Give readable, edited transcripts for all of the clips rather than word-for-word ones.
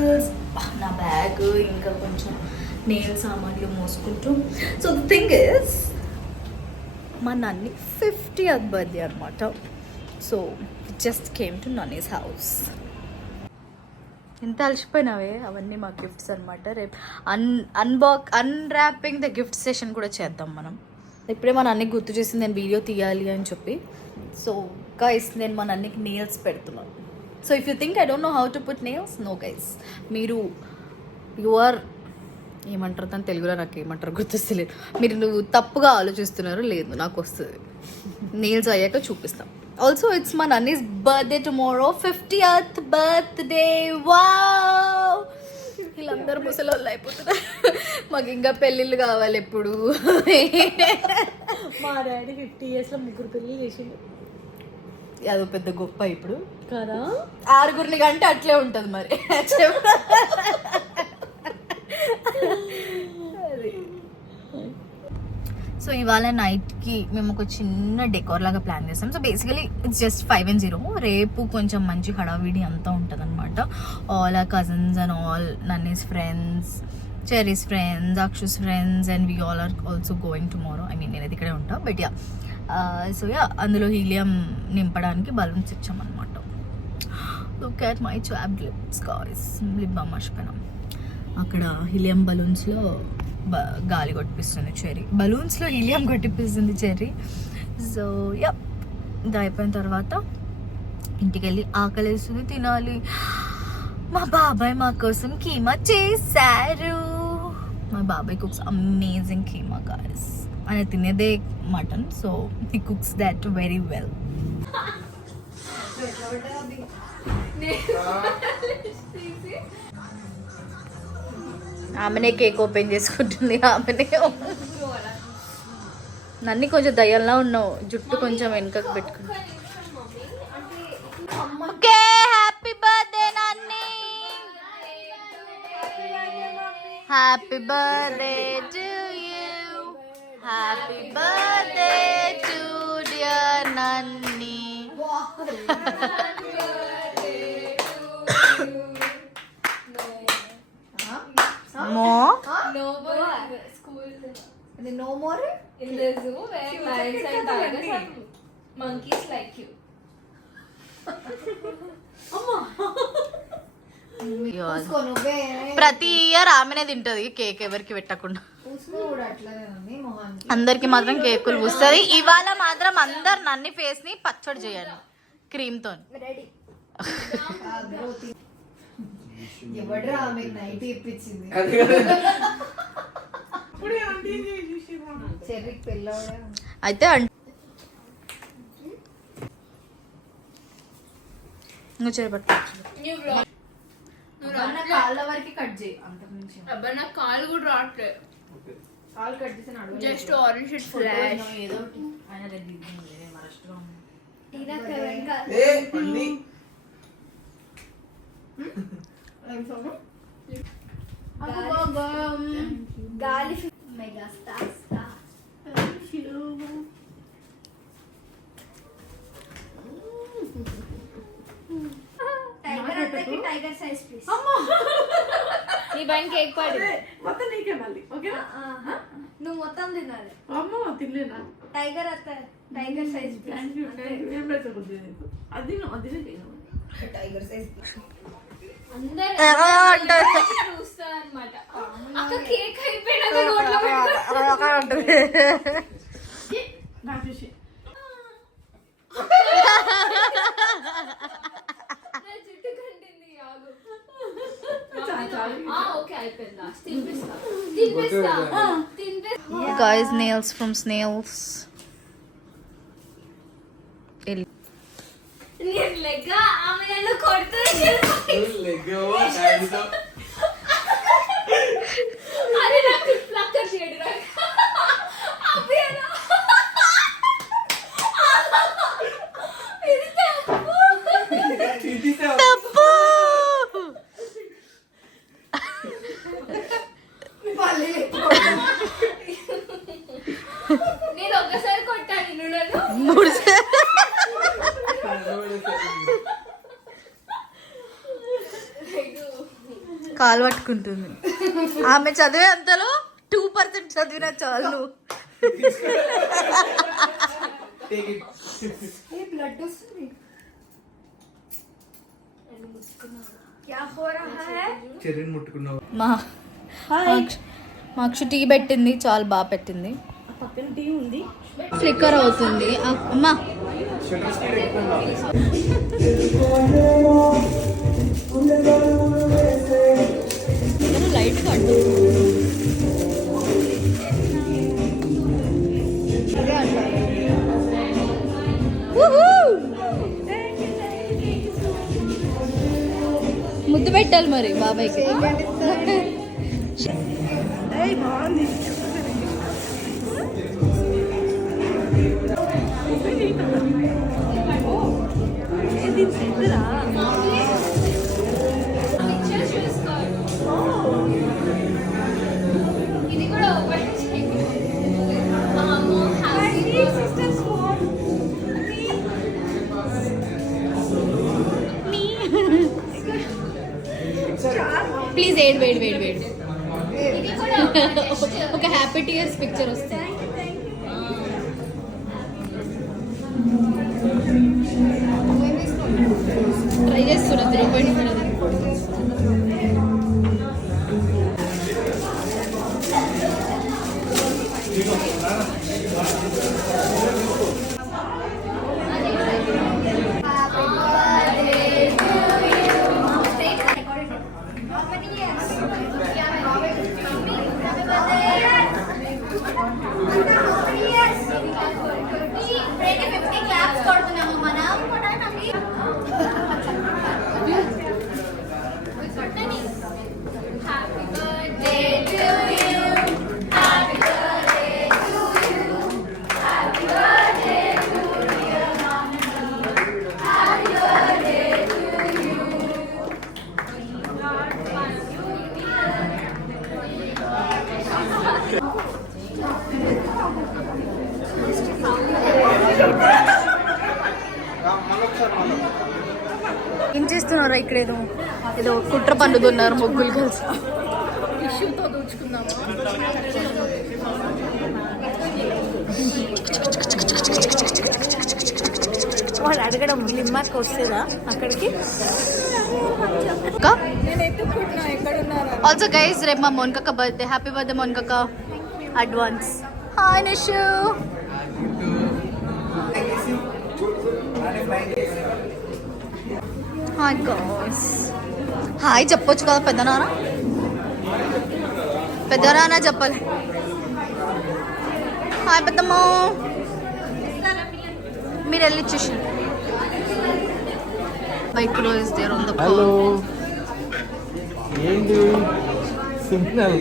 Nails, నా bag, ఇంకా కొంచెం నెయిల్ సామాన్లు మోసుకుంటూ. సో ద థింగ్ ఇస్ మా నన్ని 50th బర్త్డే అనమాట. సో జస్ట్ కేమ్ టు నన్నీస్ హౌస్. ఎంత అలసిపోయినావే, అవన్నీ మా గిఫ్ట్స్ అనమాట. రేపు అన్రాపింగ్ ద గిఫ్ట్ సెషన్ కూడా చేద్దాం మనం. ఇప్పుడే మా నన్నికి గుర్తు చేసింది నేను వీడియో తీయాలి అని చెప్పి. సో గైస్ నేను మా నన్నికి నెయిల్స్ పెడుతున్నాను. So if you think I don't know how to put nails, no guys, మీరు ఆర్ ఏమంటారు దాని తెలుగులో, నాకు ఏమంటారు గుర్తొస్తలేదు. నువ్వు తప్పుగా ఆలోచిస్తున్నారు, లేదు నాకు వస్తుంది. నెయిల్స్ అయ్యాక చూపిస్తాం. ఆల్సో ఇట్స్ మా నన్నీస్ birthday tomorrow, 50th birthday. Wow, వీళ్ళందరూ ముసలోళ్ళు అయిపోతున్నారు. మాకు ఇంకా పెళ్ళిళ్ళు కావాలి ఎప్పుడు. మా డాడీ 50 yearsలో 3 పెళ్ళి చేసిండు. అదో పెద్ద గొప్ప ఇప్పుడు కదా. 6 కంటే అట్లే ఉంటుంది మరి. సో ఇవాళ నైట్కి మేము ఒక చిన్న డెకోర్ లాగా ప్లాన్ చేస్తాం. So basically it's just 5 and 0. రేపు కొంచెం మంచి హడావిడి అంతా ఉంటుంది అనమాట. All our cousins and all నన్నీస్ friends, Cherry's friends, Akshu's friends, and we all are also going tomorrow. I mean నేనైతే ఇక్కడే ఉంటా, బట్ యా. సో యా, అందులో హీలియం నింపడానికి బలూన్స్ ఇచ్చామన్నమాట. Look at my chapped lips guys. Lip balm మర్చిపోయినాం. అక్కడ helium బలూన్స్లో గాలి కొట్టిపిస్తుంది చెర్రీ. బలూన్స్లో హీలియం కొట్టిపిస్తుంది చెర్రీ. సో యా, ఇది అయిపోయిన తర్వాత ఇంటికి వెళ్ళి ఆకలేస్తుంది, తినాలి. మా బాబాయ్ మా కోసం కీమా చేశారు. మా బాబాయ్ కుక్స్ అమేజింగ్ కీమా గాయ్స్. ఆయన తినేదే mutton, so he cooks that very well. ఆమెనే కేక్ ఓపెన్ చేసుకుంటుంది. ఆమెనే. నన్ని కొంచెం దయ్యంలా ఉన్నావు, జుట్టు కొంచెం వెనుకకు పెట్టుకుని. ఓకే, హ్యాపీ బర్త్డే నన్ని. Happy birthday to you. Happy birthday to dear నన్ని. More? No more school. No more? In the zoo where lions and tigers and monkeys like you. ప్రతి ఇయర్ ఆమెనే తింటది కేక్, ఎవరికి పెట్టకుండా. అందరికి మాత్రం కేకులు పూస్తుంది. ఇవాళ మాత్రం అందరు నన్ని ఫేస్ ని పచ్చడి చేయాలి క్రీమ్ తో. అయితే నువ్వు చేపట్టు. కాళ్ళ వరకు కట్ చేయి, అబ్బా నాకు కాలు కూడా రావట్లేదు. కాలు కట్ చేసి జస్ట్ ఆరెంజ్ షీట్ ఫ్లాష్ ఏదో గాలి mega star star. Tiger size please. నీ పైన కేక్ పడింది మొత్తం నీకే మళ్ళీ. ఓకేనా? నువ్వు మొత్తం తినాలి. అమ్మ తినలేనా? టైగర్ అత్త టైగర్ సైజ్ అది టైగర్ సైజ్ అందరూ చూస్తారు అన్నమాట. అక్క కేక్ అయిపోయినాక నోట్లో చూసి జుట్టు కంటింది. ఓకే అయిపోయిందా? తినిపిస్తా guys, nails from snails. Leg ఆమె నన్ను కొడుతుంది. అరే నాకు ఫ్లక్కర్ చేయడు తప్పు. నేను ఒకసారి కొట్టాను నన్ను. 3 సార్లు కాలు పట్టుకుంటుంది. ఆమె చదివే అంతలో 2% చదివినా చాలు నువ్వు. బ్లడ్ వస్తుంది. మాకు టీ పెట్టింది, చాలా బాగా పెట్టింది. పక్కన టీ ఉంది. ఫ్లిక్కర్ అవుతుంది అమ్మా. లైట్ కట్టు. ముద్దు పెట్టాలి మరి బాబాయ్కి. ఇది కూడా ఓపెన్ చేయి. Please wait. ఇది కూడా ఒక హ్యాపీ టీయర్స్ పిక్చర్ వస్తుంది. ట్రై చేస్తున్నా 3.5. ఏం చేస్తున్నారా ఇక్కడ? ఏదో కుట్ర పండుతున్నారు ముగ్గులు కలిసి. టిష్యూతో దూచుకుందామా? వాళ్ళు అడగడం లిమ్మాకి వస్తుందా అక్కడికి? నేను ఎత్తుకుంటున్నా ఎక్కడున్నారా. ఆల్సో గైస్ రేపు మా మోనికక్క బర్త్డే. హ్యాపీ బర్త్డే మోనికక్క advance. Hi Nishu. Hi guys. Hi చెప్పొచ్చు కదా పెద్దనాన్న. పెద్దనాన్న చెప్పాలి. హాయ్ పెద్దమ్మ. మీరు వెళ్ళి చూసి bike close there on the call. Hello ఏంటి సిగ్నల్?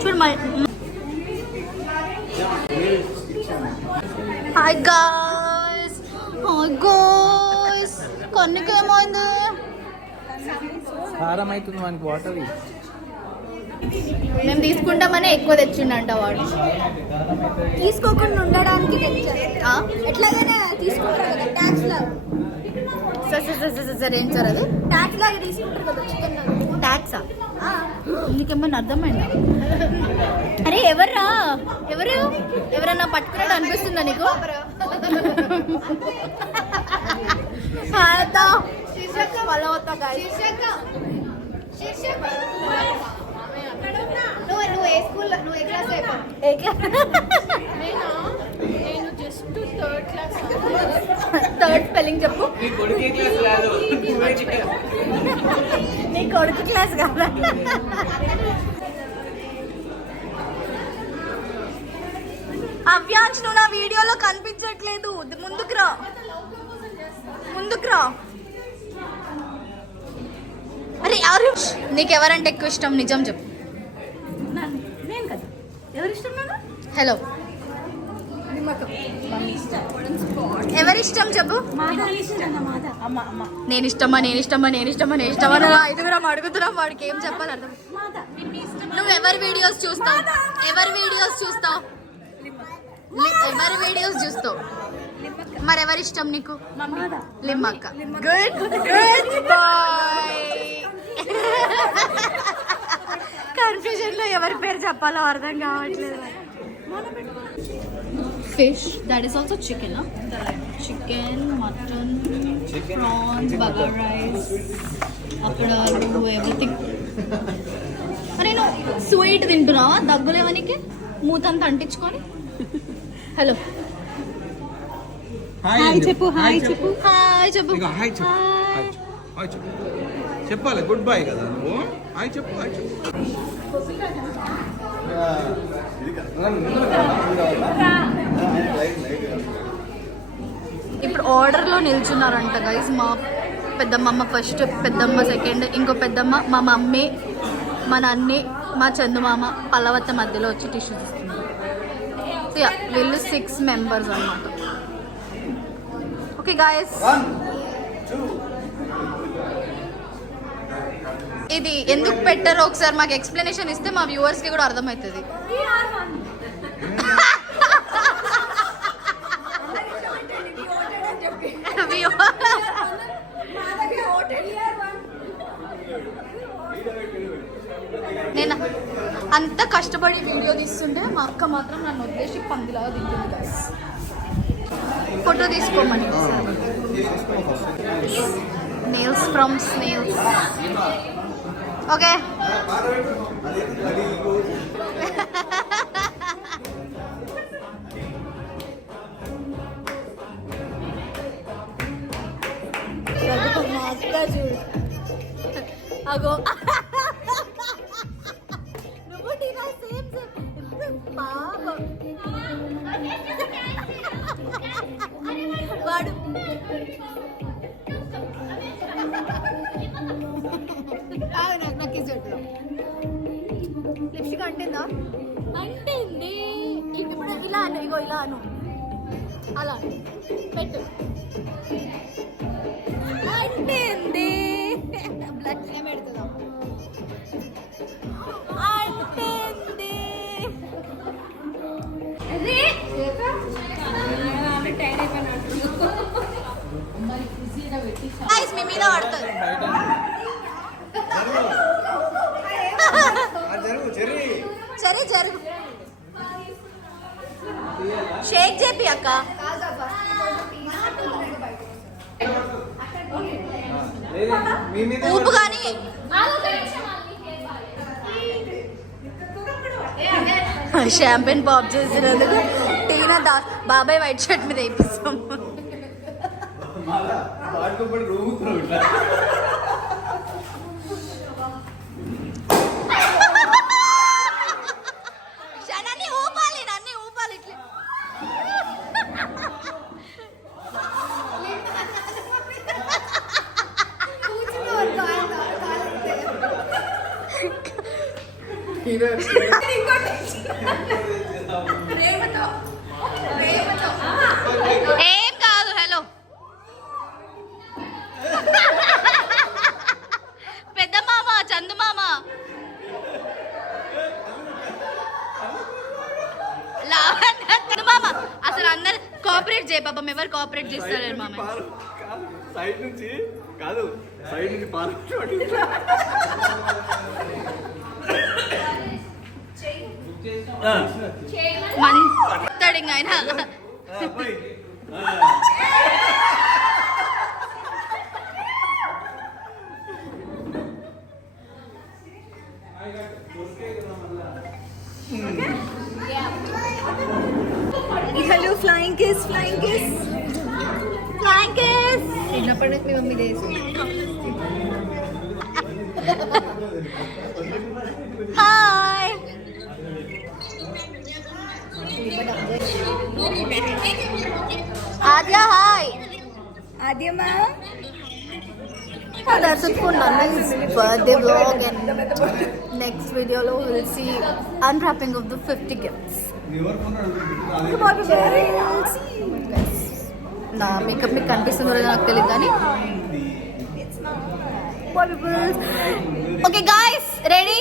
చూడు హాయ్ గాయ్స్. Hi guys. కన్నుకి ఏమైంది? కారం అవుతుంది మనకి వాటర్. మేము తీసుకుంటామని ఎక్కువ తెచ్చిండంట వాడు. తీసుకోకుండా ఉండడానికి ఎట్లాగైనా తీసుకుంటారు కదా ట్యాక్స్ లాగా. సార్ ఏం సార్ అది? ట్యాక్స్ లాగా తీసుకుంటారు కదా చికెన్ ట్యాక్సా? నీకేమన్నా అర్థమైందా? అరే ఎవరా ఎవరన్నా పట్టుకున్నట్టు అనిపిస్తుందా నీకు? నువ్వు ఏ స్కూల్లో నువ్వు ఏ క్లాస్ నేను just third class. Third spelling చెప్పు. నీకు కొడుకు క్లాస్ కదా. అవ్యాంశ్ నువ్వు నా వీడియోలో కనిపించట్లేదు. ముందుకు రా. అరే ఎవరు నీకెవరంటే ఎక్కువ ఇష్టం? నిజం చెప్పు. నేను కదా, ఎవరిష్టం నాకు? హలో, ఎవరిష్టం చెప్పు. నేను ఇష్టమా ఐదుగురం అడుగుతున్నాం. వాడికి ఏం చెప్పాలి అర్థం. నువ్వు ఎవరి వీడియోస్ చూస్తావు? ఎవరి వీడియోస్ చూస్తావు? మరి ఎవరిష్టం నీకు? లిమ్మక్క. Good bye. కన్ఫ్యూజన్ లో ఎవరి పేరు చెప్పాలో అర్థం కావట్లేదు. Fish, that is also chicken. Chicken, mutton, prawns, bagara rice, అప్పడాలు, ఎవ్రీథింగ్. నేను స్వీట్ తింటున్నా, దగ్గులేవనికి మూతంతా అంటించుకొని. హలో, హాయ్ చెప్పు. చెప్పాలి. గుడ్ బై కదా నువ్వు. హాయ్ చెప్పు. ఇప్పుడు ఆర్డర్లో నిల్చున్నారంట గైస్. మా పెద్దమ్మ ఫస్ట్, పెద్దమ్మ సెకండ్, ఇంకో పెద్దమ్మ, మా మమ్మీ, మా నన్ని, మా చందుమామ పల్లవత్త మధ్యలో వచ్చి టిష్యూస్ ఇస్తున్నారు. వీళ్ళు 6 members అన్నమాట. ఓకే గాయస్, ఇది ఎందుకు పెట్టారో ఒకసారి మాకు ఎక్స్ప్లెనేషన్ ఇస్తే మా వ్యూవర్స్ కి కూడా అర్థమవుతుంది. నేను అంత కష్టపడి వీడియో తీస్తుంటే మా అక్క మాత్రం నన్ను వదిలేసి పందిలాగా తింటుంది గైస్. ఫోటో తీసుకోమని. Nails from snails. Okay. అగో వాడు నాకు చెట్లు లిప్స్టిక్ అంటేందా? అంటేంది. ఇప్పుడు ఇలా అను, ఇగో ఇలా అను, అలా పెట్టు. అంటేంది. బ్లడ్ పెడుతుందా? అంటేంది. మీ మీద పడుతుంది. జరుగు షేక్ చేపి అక్క. ఊపు కానీ షాంపెన్ పాప్ చేసినందుకు టీనా బాబాయ్ వైట్ షర్ట్ మీద వేపిస్తాం. నన్ను ఊపాలి ఇట్లా. ఏం కాదు. హలో, పెద్ద మామ, చందుమామ, మామ అసలు అందరు కోఆపరేట్ చేయ పాపం. ఎవరు కోఆపరేట్ చేస్తారు మామ? సైడ్ నుంచి కాదు, సైడ్ నుంచి పాలు మంతాడు ఇంకా ఆయన. Hello, flying kiss. చిన్నప్పటి నుంచి మీ మమ్మీ చేసి హాయ్ ఆద్య హాయ్ ఆద్యమా that's it for Nana's birthday vlog, and next video lo we'll see unwrapping of the 50 gifts. నా మేకప్ మీకు కనిపిస్తుందో లేదో నాకు తెలియదు కానీ okay guys, ready?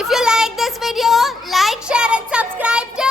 If you like this video, like, share and subscribe to